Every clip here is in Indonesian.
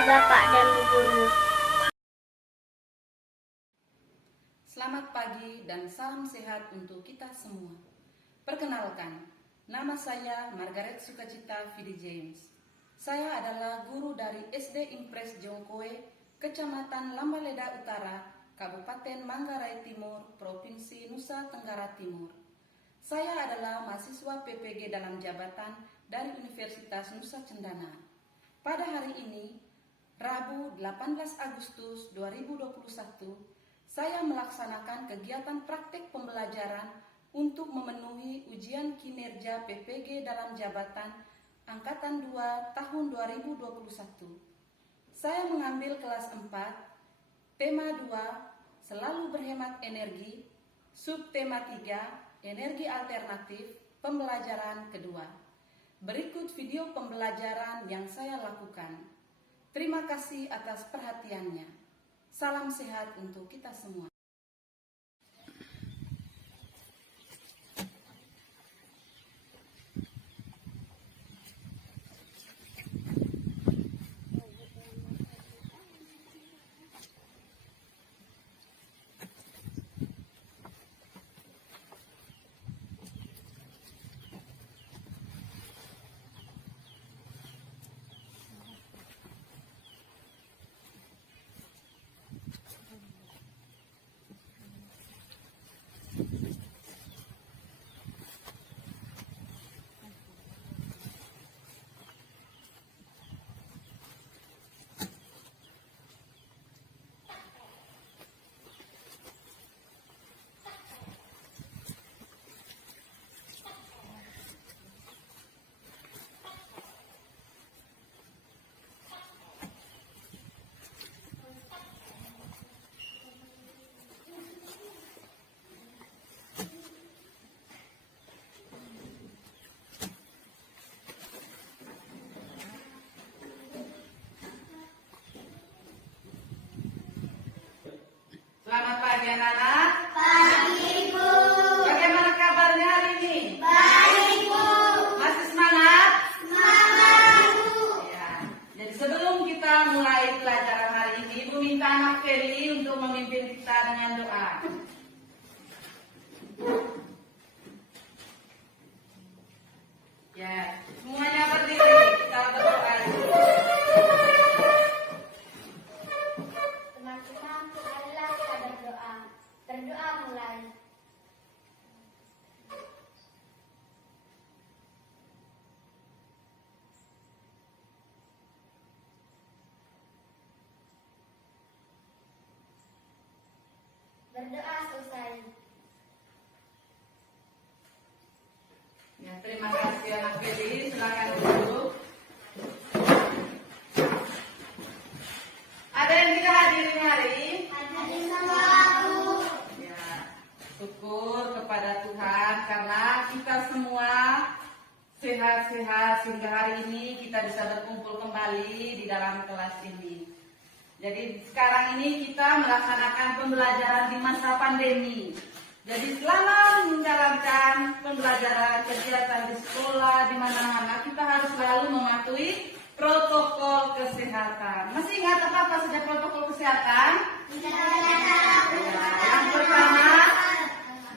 Bapak dan Bu Guru. Selamat pagi dan salam sehat untuk kita semua. Perkenalkan, nama saya Margaret Sukacita Vidi James. Saya adalah guru dari SD Impres Jongkoe, Kecamatan Lambaleda Utara, Kabupaten Manggarai Timur, Provinsi Nusa Tenggara Timur. Saya adalah mahasiswa PPG dalam jabatan dari Universitas Nusa Cendana. Pada hari ini, Rabu 18 Agustus 2021, saya melaksanakan kegiatan praktik pembelajaran untuk memenuhi ujian kinerja PPG dalam jabatan Angkatan 2 tahun 2021. Saya mengambil kelas 4, tema 2, selalu berhemat energi, subtema 3, energi alternatif, pembelajaran kedua. Berikut video pembelajaran yang saya lakukan. Terima kasih atas perhatiannya. Salam sehat untuk kita semua. Selamat pagi anak-anak. Pagi, Bu. Bagaimana kabarnya hari ini? Baik, Bu. Masih semangat? Semangat, Bu. Ya. Jadi sebelum kita mulai pelajaran hari ini, Ibu minta Anak Feli untuk memimpin kita dengan doa. Ya, semuanya berdiri, kita berdoa. Teman-teman, marilah kita berdoa. Berdoa mulai. Berdoa selesai. Ya, terima kasih Anak Feli, silakan duduk. Ada yang tidak hadir ini hari? Hadir semua, Bu. Ya, syukur kepada Tuhan karena kita semua sehat-sehat sehingga hari ini kita bisa berkumpul kembali di dalam kelas ini. Jadi sekarang ini kita melaksanakan pembelajaran di masa pandemi. Jadi selama menjalankan pembelajaran kegiatan di sekolah di mana-mana kita harus selalu mematuhi protokol kesehatan. Masih ingat apa saja protokol kesehatan? Yang pertama,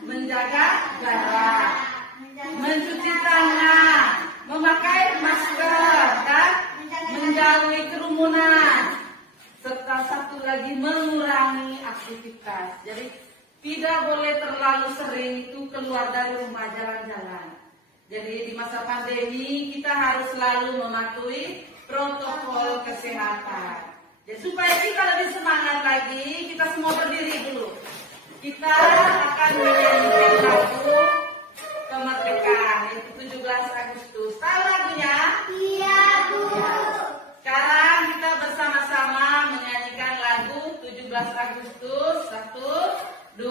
menjaga jarak, mencuci tangan, memakai masker, dan menjauhi kerumunan. Serta satu lagi, mengurangi aktivitas. Jadi tidak boleh terlalu sering itu keluar dari rumah jalan-jalan. Jadi di masa pandemi kita harus selalu mematuhi protokol kesehatan. Jadi supaya kita lebih semangat lagi, kita semua berdiri dulu. Kita akan menyanyikan lagu kemerdekaan, yaitu 17 Agustus. Tahu lagunya? Iya, Bu. Sekarang kita bersama-sama menyanyikan lagu 17 Agustus. 1, 2,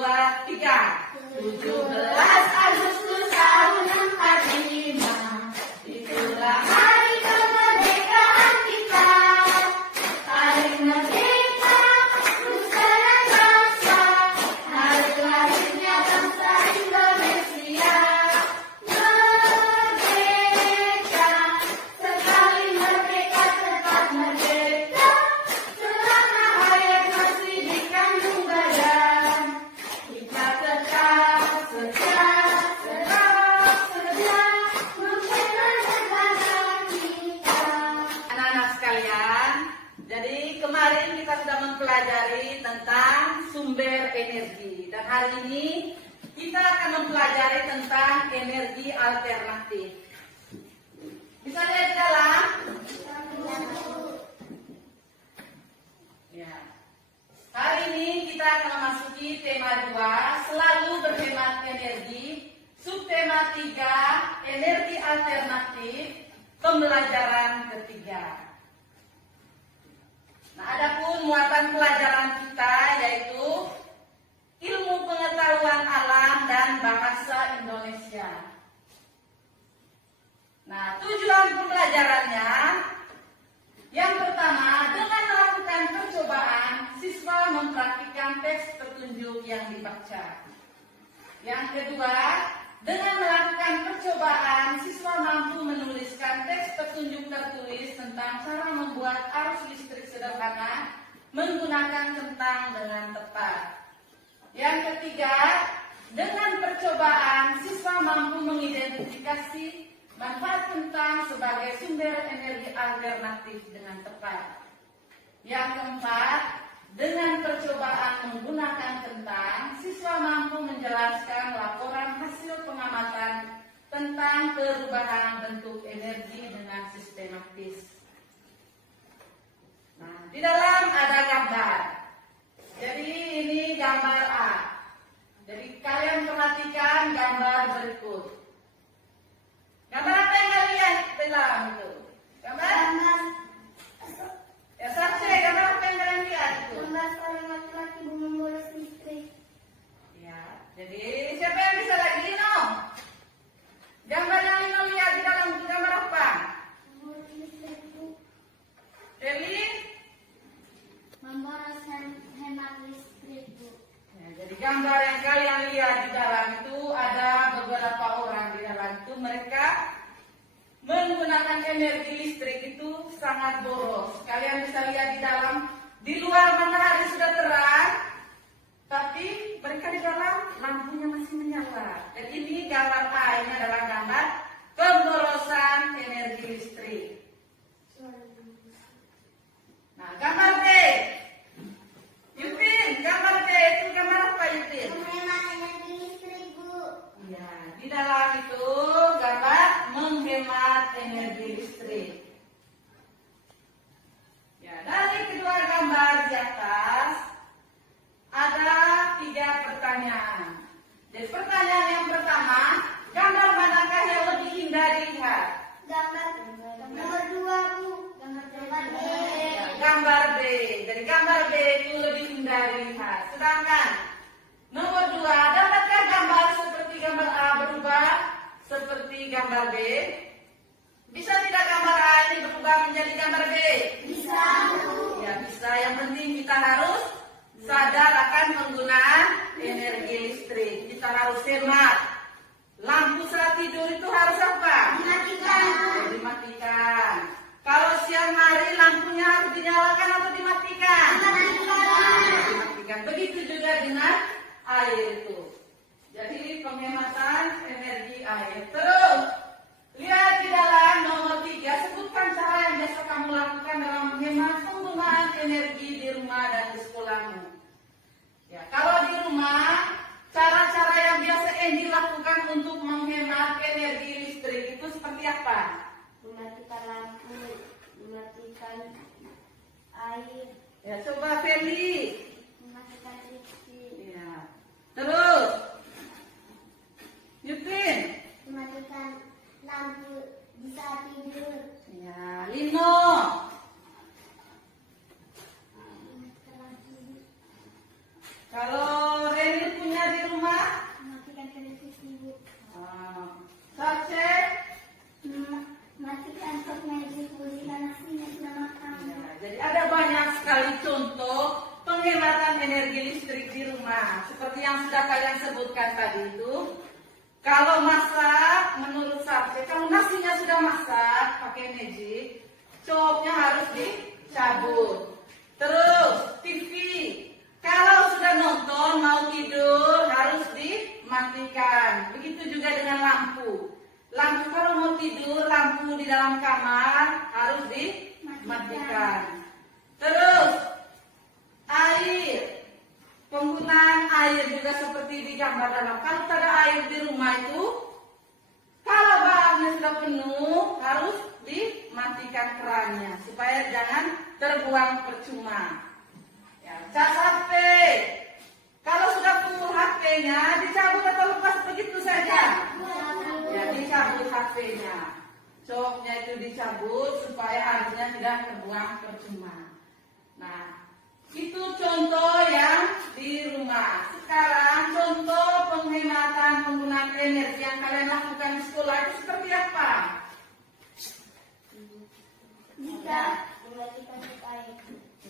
3. 17 Agustus tahun 45, itulah hari kemerdekaan kita. Hari merdeka, nusa dan bangsa, hari lahirnya bangsa Indonesia. Merdeka, sekali merdeka tetap merdeka. mempelajari tentang sumber energi. Dan hari ini kita akan mempelajari tentang energi alternatif. Bisa lihat di dalam? Ya. Hari ini kita akan memasuki tema 2, selalu berhemat energi. Subtema 3, energi alternatif, pembelajaran ketiga. Nah, adapun muatan pelajaran kita yaitu ilmu pengetahuan alam dan bahasa Indonesia. Nah, tujuan pembelajarannya yang pertama, dengan melakukan percobaan, siswa mempraktikkan teks petunjuk yang dibaca. Yang kedua, dengan melakukan percobaan, siswa mampu menuliskan teks petunjuk tertulis tentang cara membuat arus listrik sederhana menggunakan kentang dengan tepat. Yang ketiga, dengan percobaan, siswa mampu mengidentifikasi manfaat kentang sebagai sumber energi alternatif dengan tepat. Yang keempat, dengan percobaan menggunakan kentang, siswa mampu menjelaskan laporan hasil pengamatan tentang perubahan bentuk energi dengan sistematis. Nah, di dalam ada gambar. Jadi ini gambar A. Jadi kalian perhatikan gambar berikut. Gambar apa yang kalian lihat di dalam itu? Gambar? Ya, Sarce, gambar apa yang kalian lihat itu? Gambar seorang laki-laki membolos listrik. Ya, jadi siapa yang bisa lagi Lino? Gambar yang Lino lihat di dalam gambar apa? Membolos listrik, Bu. Feli? Membolos hemat listrik, Bu. Ya, jadi gambar yang kalian lihat di dalam itu ada beberapa orang di dalam itu, mereka menggunakan energi listrik itu sangat boros. Kalian bisa lihat di dalam, di luar matahari sudah terang, tapi mereka di dalam lampunya masih menyala. Dan ini gambar A, ini adalah gambar pemborosan energi listrik. Nah, gambar B. Yupin, gambar B itu gambar apa Yupin? Menghemat energi listrik, Bu. Ya, di dalam itu gambar menghemat energi listrik. Ya, dari kedua gambar di atas ada 3 pertanyaan. Jadi pertanyaan yang pertama, gambar manakah yang lebih indah dilihat? Gambar nomor 2, Bu. Gambar B. Ya, gambar B. Jadi gambar B itu lebih indah dilihat. Sedangkan nomor 2, dapatkah gambar seperti gambar A berubah seperti gambar B? Bisa tidak gambar A ini berubah menjadi gambar B? Bisa, Bu. Ya bisa, yang penting kita harus sadar akan penggunaan energi listrik. Kita harus hemat. Lampu saat tidur itu harus apa? Dimatikan. Ya, dimatikan. Kalau siang hari lampunya harus dinyalakan atau dimatikan? Dimatikan. Begitu juga dengan air itu. Jadi penghematan energi air. Terus lihat di dalam nomor 3, sebutkan cara yang biasa kamu lakukan dalam menghemat penggunaan energi di rumah dan di sekolahmu. Ya, kalau di rumah, cara-cara yang biasa Endi lakukan untuk menghemat energi listrik itu seperti apa? Mematikan lampu, mematikan air, Ya, coba Feli. mematikan listrik, Ya. Terus, Yupin. mematikan lampu di saat tidur. Ya, Lino. Mematikan lampu, Kalau Reni punya di rumah, mematikan televisi, Bu. Sarce. Mematikan stok magic, Bu, jika nasinya sudah matang. Ya, jadi ada banyak sekali contoh penghematan energi listrik di rumah. Seperti yang sudah kalian sebutkan tadi itu. Kalau masak, menurut Sarce, kalau nasinya sudah masak pakai magic, copnya harus dicabut. Terus TV, kalau sudah nonton mau tidur harus dimatikan. Begitu juga dengan lampu. Lampu kalau mau tidur, lampu di dalam kamar harus dimatikan. Terus digambar dalam. Kalau tak ada air di rumah itu, kalau bahannya sudah penuh, harus dimatikan kerannya supaya jangan terbuang percuma. Ya, cas HP. Kalau sudah full HP-nya, dicabut atau lepas begitu saja? Ya, dicabut HP-nya. Coknya itu dicabut supaya airnya tidak terbuang percuma. Nah, itu contoh yang di rumah. Sekarang contoh penghematan penggunaan energi yang kalian lakukan di sekolah itu seperti apa? Jika mematikan tok air.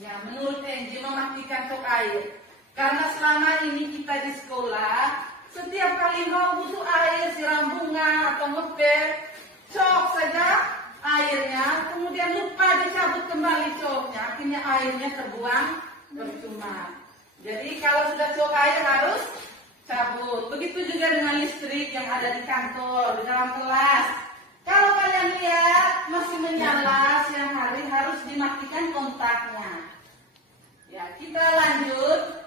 Ya, menurut Enji mematikan tok air. Karena selama ini kita di sekolah, setiap kali mau butuh air, siram bunga atau ngepel, cok saja airnya, kemudian lupa dicabut kembali coknya, akhirnya airnya terbuang percuma. Jadi kalau sudah cok air harus cabut. Begitu juga dengan listrik yang ada di kantor, di dalam kelas. Kalau kalian lihat masih menyala siang hari, harus dimatikan kontaknya. Ya, kita lanjut.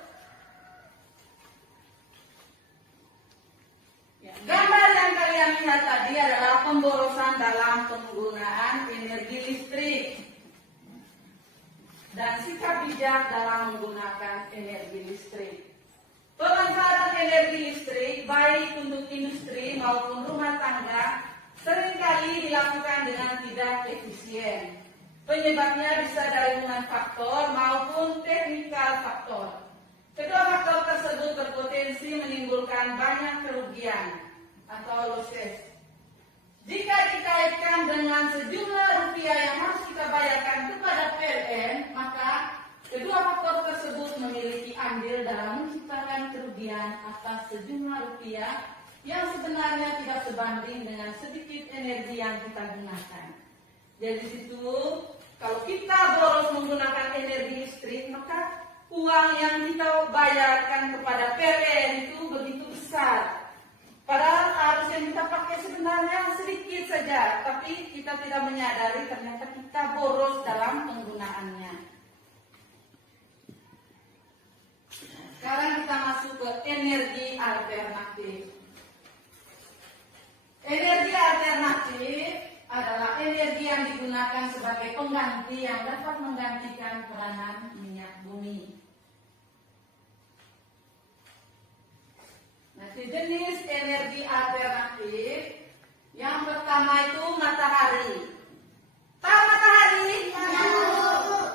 Gambar yang kalian lihat tadi adalah pemborosan dalam penggunaan energi listrik dan sikap bijak dalam menggunakan energi listrik. Pemanfaatan energi listrik baik untuk industri maupun rumah tangga seringkali dilakukan dengan tidak efisien. Penyebabnya bisa dari human faktor maupun teknikal faktor. Kedua faktor tersebut berpotensi menimbulkan banyak kerugian atau losses. Jika dikaitkan dengan sejumlah rupiah yang harus kita bayarkan kepada PLN, maka kedua faktor tersebut memiliki andil dalam menciptakan kerugian atas sejumlah rupiah yang sebenarnya tidak sebanding dengan sedikit energi yang kita gunakan. Jadi situ, kalau kita boros menggunakan energi listrik, maka uang yang kita bayarkan kepada PLN itu begitu besar. Padahal arus yang kita pakai sebenarnya sedikit saja, tapi kita tidak menyadari ternyata kita boros dalam penggunaannya. Sekarang kita masuk ke energi alternatif. Energi alternatif adalah energi yang digunakan sebagai pengganti yang dapat menggantikan peranan minyak bumi. Nah, jenis energi alternatif yang pertama itu matahari. Tahu matahari?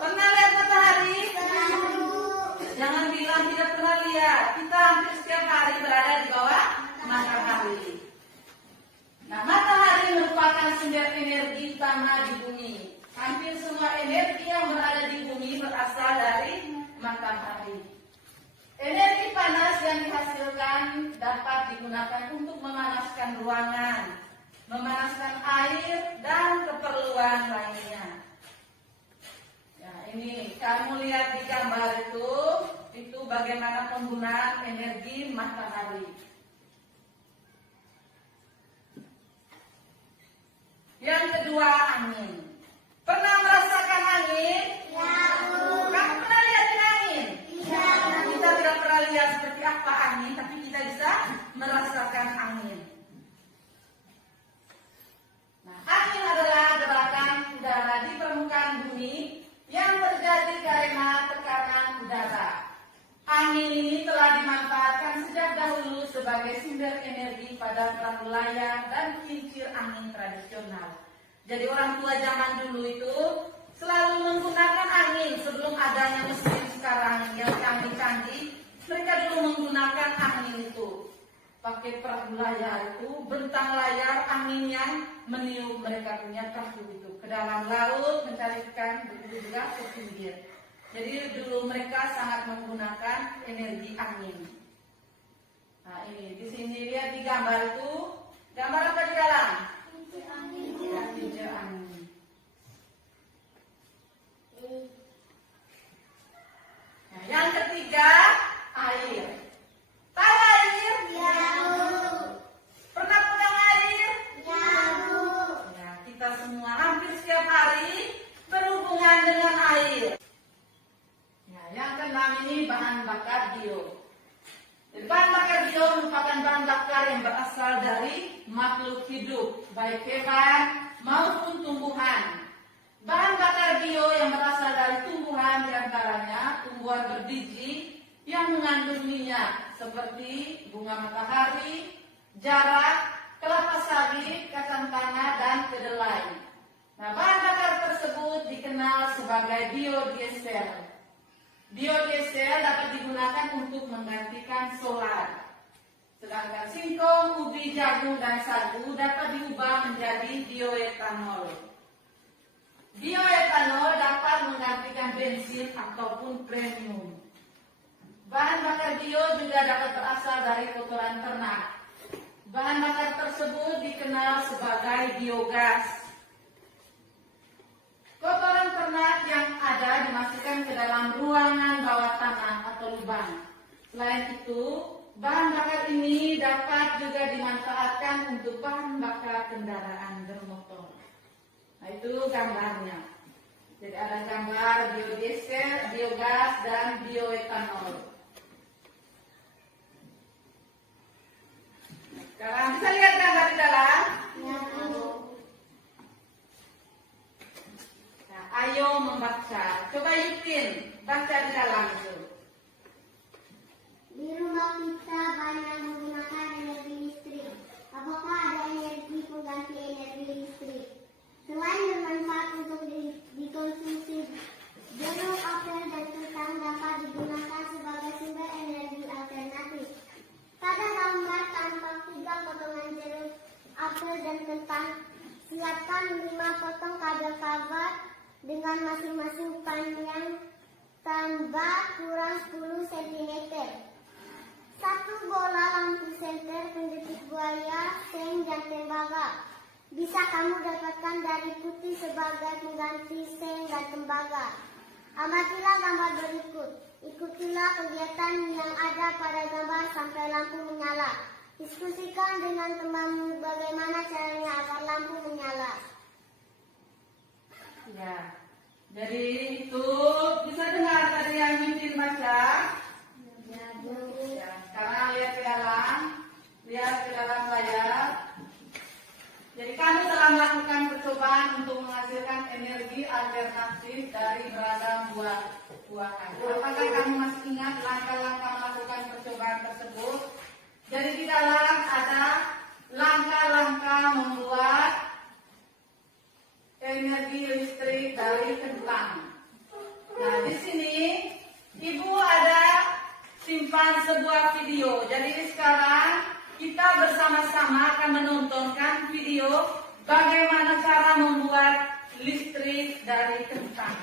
Pernah lihat matahari? Jangan bilang tidak pernah lihat. Kita hampir setiap hari berada di bawah matahari. Nah, matahari merupakan sumber energi utama di bumi. Hampir semua energi yang berada di bumi berasal dari matahari. Energi panas yang dihasilkan dapat digunakan untuk memanaskan ruangan, memanaskan air, dan keperluan lainnya. Ya, ini kamu lihat di gambar itu bagaimana penggunaan energi matahari. Yang kedua, angin. Pernah merasakan angin? Kamu pernah lihat angin? Kita tidak pernah lihat seperti apa angin, tapi kita bisa merasakan angin. Nah, angin adalah gerakan udara di permukaan bumi yang terjadi karena tekanan udara. Angin ini telah dimanfaatkan sejak dahulu sebagai sumber energi pada perahu layar dan kincir angin tradisional. Jadi orang tua zaman dulu itu selalu menggunakan angin sebelum adanya mesin sekarang yang canggih-canggih. Mereka dulu menggunakan angin itu. Pakai perahu layar itu, bentang layar angin yang meniup mereka punya perahu itu ke dalam laut mencari ikan, begitu juga ke pinggir. Jadi dulu mereka sangat menggunakan energi angin. Nah, ini di sini lihat di gambar itu, gambar apa di dalam? Kincir angin. Nah, yang ketiga, air. Tahu air? Pernah pegang air? Ya, kita semua hampir setiap hari berhubungan dengan air. Yang keenam ini bahan bakar bio. Bahan bakar bio merupakan bahan bakar yang berasal dari makhluk hidup, baik hewan maupun tumbuhan. Bahan bakar bio yang berasal dari tumbuhan diantaranya tumbuhan berbiji yang mengandung minyak seperti bunga matahari, jarak, kelapa sawit, kacang tanah, dan kedelai. Nah, bahan bakar tersebut dikenal sebagai biodiesel. Biodiesel dapat digunakan untuk menggantikan solar. Sedangkan singkong, ubi, jagung, dan sagu dapat diubah menjadi bioetanol. Bioetanol dapat menggantikan bensin ataupun premium. Bahan bakar bio juga dapat berasal dari kotoran ternak. Bahan bakar tersebut dikenal sebagai biogas. Kotoran ternak yang ada dimasukkan ke dalam ruangan bawah tanah atau lubang. Selain itu, bahan bakar ini dapat juga dimanfaatkan untuk bahan bakar kendaraan bermotor. Nah, itu gambarnya. Jadi ada gambar biodiesel, biogas, dan bioetanol. Sekarang bisa lihat gambar di dalam? Nah, ayo membaca. Coba Yukin, baca di dalam itu. Di rumah kita banyak menggunakan energi listrik. Apakah ada energi pengganti energi listrik? Selain bermanfaat untuk dikonsumsi, jeruk, apel, dan kentang dapat digunakan sebagai sumber energi alternatif. Pada gambar tampak 3 potongan jeruk, apel, dan kentang. Siapkan 5 potong kabel cover dengan masing-masing panjang tambah kurang 10 cm. 1 bola lampu senter, pendetik buaya, seng, dan tembaga. Bisa kamu dapatkan dari putih sebagai pengganti seng dan tembaga. Amatilah gambar berikut. Ikutilah kegiatan yang ada pada gambar sampai lampu menyala. Diskusikan dengan temanmu bagaimana caranya agar lampu menyala. Ya, jadi itu bisa dengar tadi yang Yukin baca. Ya, sekarang lihat ke dalam layar. Jadi kami telah melakukan percobaan untuk menghasilkan energi alternatif dari beragam buah-buahan. Apakah kamu masih ingat langkah-langkah melakukan percobaan tersebut? Jadi di dalam ada langkah-langkah membuat energi listrik dari kentang. Nah, di sini Ibu ada simpan sebuah video. Jadi sekarang kita bersama-sama akan menontonkan video bagaimana cara membuat listrik dari kentang.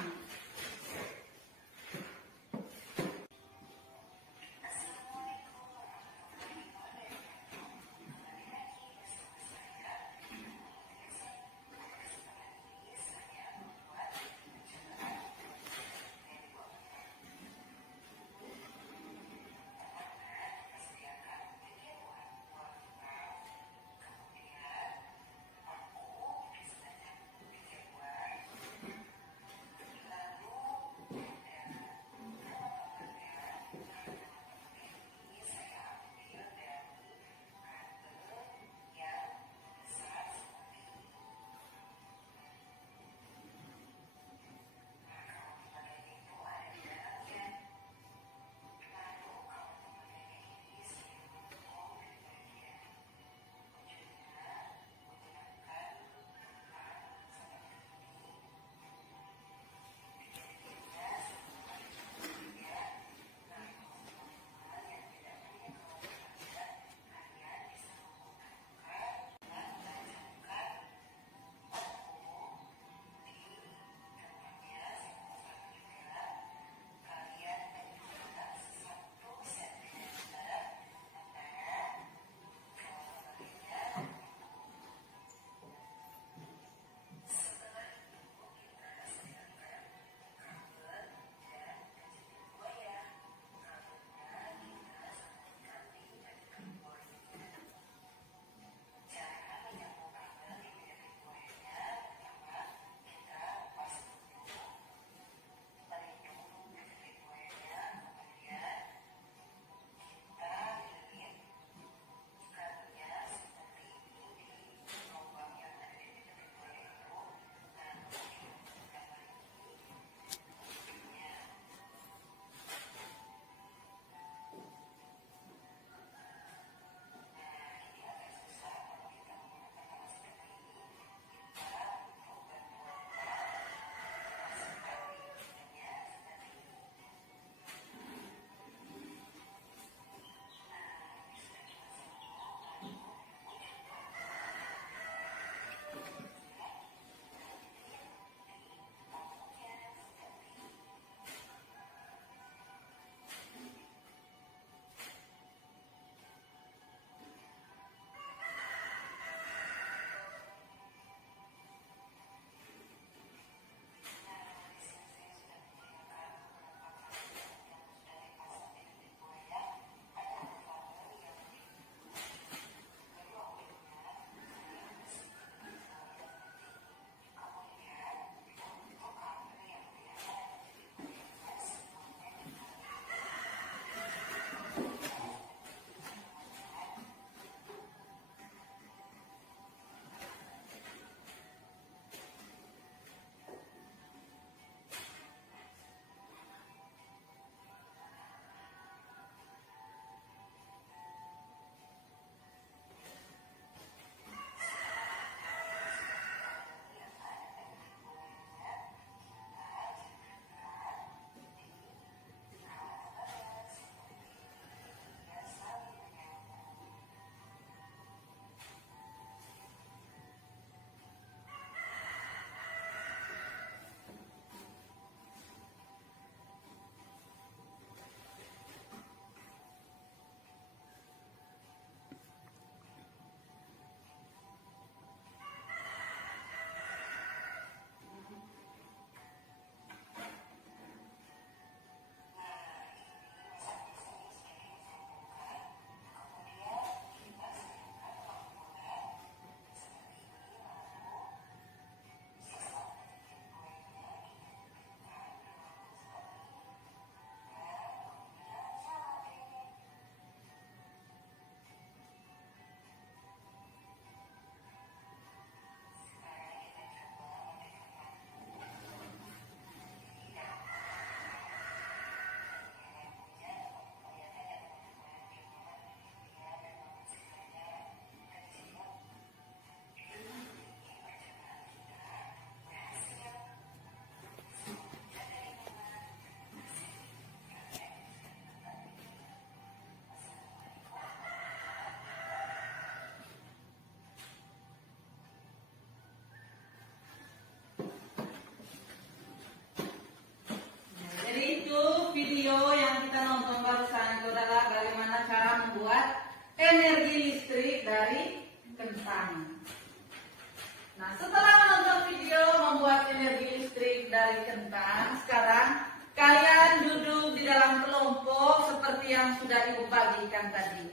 seperti yang sudah Ibu bagikan tadi.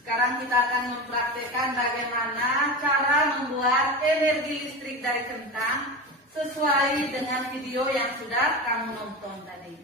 Sekarang kita akan mempraktekkan bagaimana cara membuat energi listrik dari kentang sesuai dengan video yang sudah kamu nonton tadi.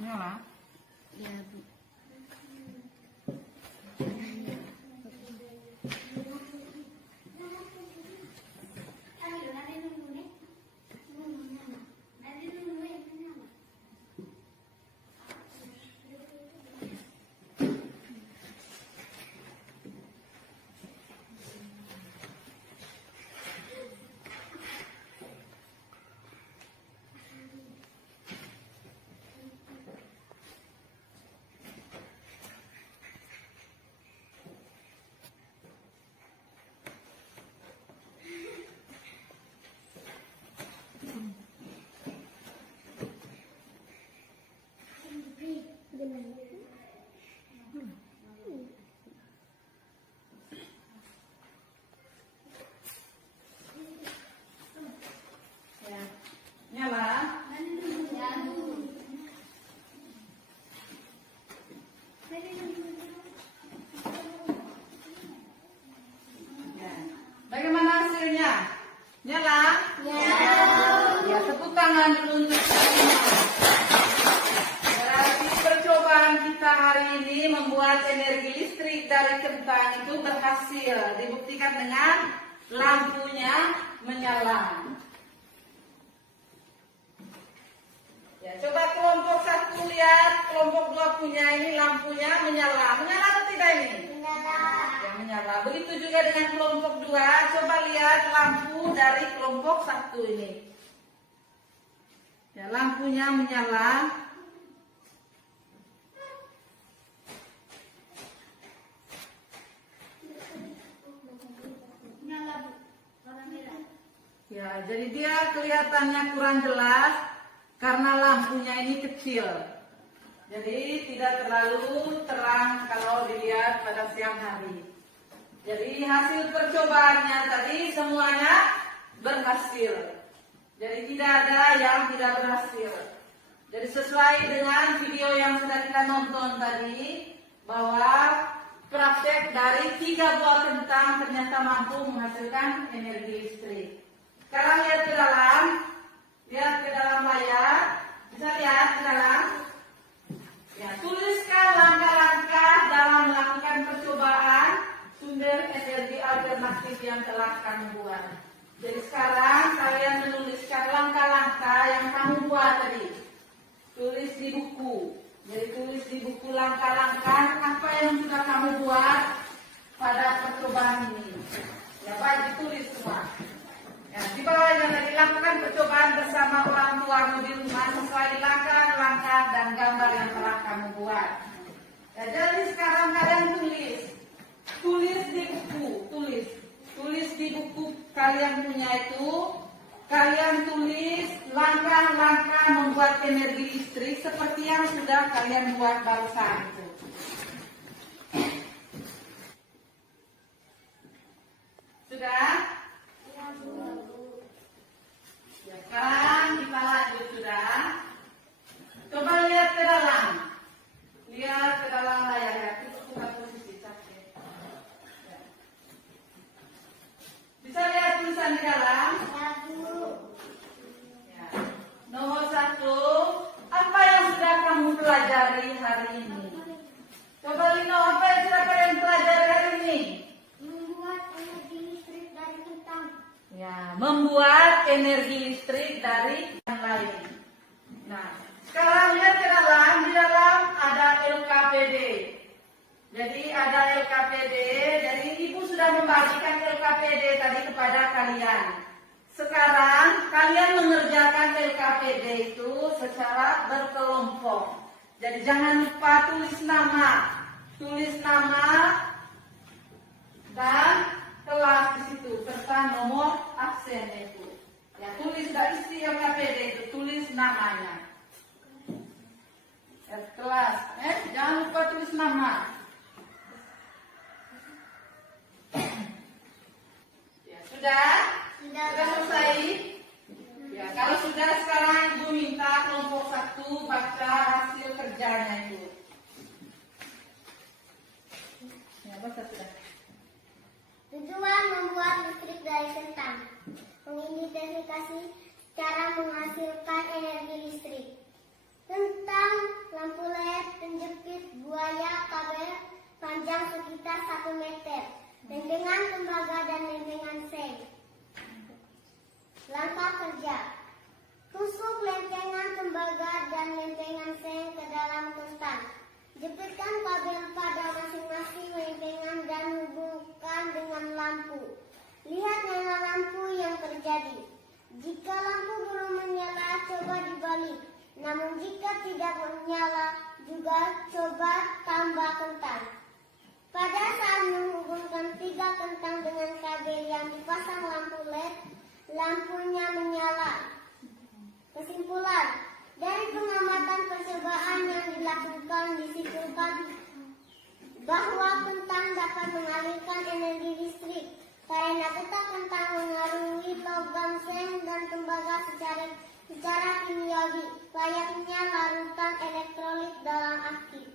Nyala. Ya, Bu. tangan dulu untuk kita semua. Berarti percobaan kita hari ini membuat energi listrik dari kentang itu berhasil. Dibuktikan dengan lampunya menyala. Ya, coba kelompok 1 lihat, kelompok 2 punya ini lampunya menyala. Menyala atau tidak ini? Menyala. Ya, menyala. Begitu juga dengan kelompok 2. Coba lihat lampu dari kelompok 1 ini. Ya, lampunya menyala. Menyala, Bu. Warna merah. Ya, jadi dia kelihatannya kurang jelas karena lampunya ini kecil. Jadi tidak terlalu terang kalau dilihat pada siang hari. Jadi hasil percobaannya tadi semuanya berhasil. Jadi tidak ada yang tidak berhasil. Jadi sesuai dengan video yang sudah kita nonton tadi, bahwa praktek dari 3 buah kentang ternyata mampu menghasilkan energi listrik. Sekarang lihat ke dalam layar, bisa lihat ke dalam. Ya, tuliskan langkah-langkah dalam melakukan percobaan sumber energi alternatif yang telah kamu buat. Jadi sekarang kalian menuliskan langkah-langkah yang kamu buat tadi. Tulis di buku. Jadi tulis di buku langkah-langkah apa yang sudah kamu buat pada percobaan ini. Ya, baik, ditulis semua. Ya, di bawah yang tadi lakukan percobaan bersama orang tuamu di rumah sesuai langkah-langkah dan gambar yang telah kamu buat. Ya, jadi sekarang kalian tulis di buku, tulis di buku kalian punya itu. Kalian tulis langkah-langkah membuat energi listrik seperti yang sudah kalian buat barusan itu. Sudah? Ya, sekarang kita lanjut sudah. Coba lihat ke dalam. Lihat ke dalam layar ya. Kita buka posisi capek. Ya. Bisa lihat tulisan di dalam? Ya. Nomor 1, apa yang sudah kamu pelajari hari ini? Coba Lino, apa yang sudah kalian pelajari hari ini? Membuat energi listrik dari kentang. Ya, membuat energi listrik dari yang lain. Nah, sekarang lihat ke dalam, di dalam ada LKPD. Jadi ada LKPD, jadi Ibu sudah membagikan LKPD tadi kepada kalian. Sekarang kalian mengerjakan LKPD itu secara berkelompok. Jadi jangan lupa tulis nama dan kelas di situ serta nomor absen itu. Ya, tulis dari isi LKPD itu, tulis namanya. Ya, kelas, jangan lupa tulis nama. Ya, sudah selesai. Ya, kalau sudah sekarang Ibu minta kelompok 1 baca hasil kerjanya itu. Ya, baca sudah. Tujuan membuat listrik dari kentang. Mengidentifikasi cara menghasilkan energi listrik. Kentang, lampu LED, penjepit, buaya, kabel panjang sekitar 1 meter. Lempengan tembaga dan lempengan seng. Langkah kerja. Tusuk lempengan tembaga dan lempengan seng ke dalam kentang. Jepitkan kabel pada masing-masing lempengan dan hubungkan dengan lampu. Lihat nyala lampu yang terjadi. Jika lampu belum menyala, coba dibalik. Namun jika tidak menyala, juga coba tambah kentang. Pada saat menghubungkan 3 kentang dengan kabel yang dipasang lampu LED, lampunya menyala. Kesimpulan, dari pengamatan percobaan yang dilakukan disimpulkan bahwa kentang dapat mengalirkan energi listrik karena getah kentang mengarungi logam seng dan tembaga secara kimiawi, layaknya larutan elektrolit dalam aki.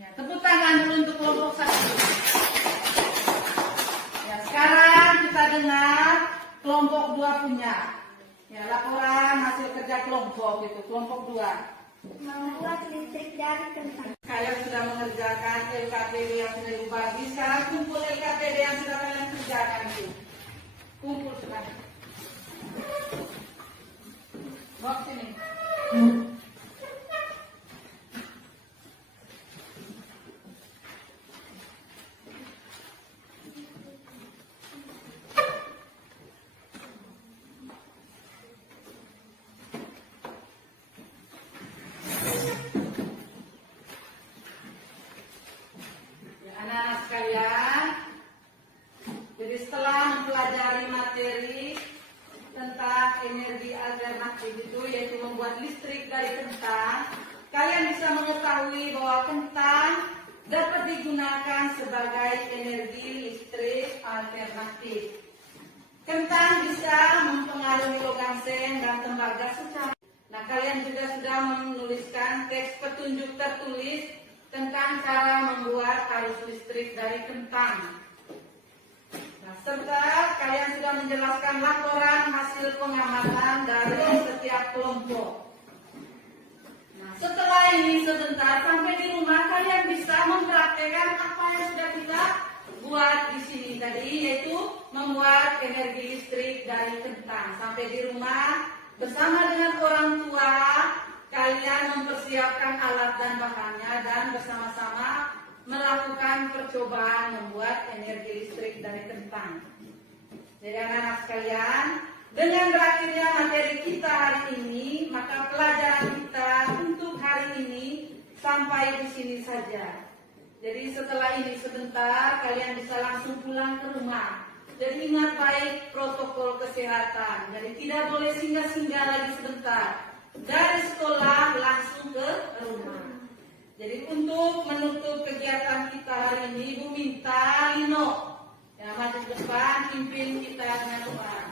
Ya, tepuk tangan dulu untuk kelompok 1. Ya, sekarang kita dengar kelompok 2 punya. Ya, laporan hasil kerja kelompok itu, kelompok 2. Membuat listrik dari kentang. Kalian sudah mengerjakan LKPD yang sudah dibagi. Sekarang kumpul LKPD yang sudah kalian kerjakan itu. Kumpul sekarang. Bawa sini. Anak-anak sekalian, jadi setelah mempelajari materi tentang energi alternatif itu, yaitu membuat listrik dari kentang, kalian bisa mengetahui bahwa kentang dapat digunakan sebagai energi listrik alternatif. Kentang bisa mempengaruhi logam sen dan tembaga secara. Nah, kalian juga sudah menuliskan teks petunjuk tertulis tentang cara membuat arus listrik dari kentang. Nah, serta kalian sudah menjelaskan laporan hasil pengamatan dari setiap kelompok. Nah, setelah ini sebentar sampai di rumah kalian bisa mempraktekkan apa yang sudah kita buat di sini tadi, yaitu membuat energi listrik dari kentang. Sampai di rumah bersama dengan orang tua kalian mempersiapkan alat dan bahannya dan bersama-sama melakukan percobaan membuat energi listrik dari kentang. Jadi anak-anak sekalian, dengan berakhirnya materi kita hari ini, maka pelajaran kita untuk hari ini sampai di sini saja. Jadi setelah ini sebentar kalian bisa langsung pulang ke rumah. Jadi ingat baik protokol kesehatan. Jadi tidak boleh singgah-singgah lagi sebentar. Dari sekolah langsung ke rumah. Jadi untuk menutup kegiatan kita hari ini, Ibu minta Lino yang maju ke depan pimpin kita dengan doa.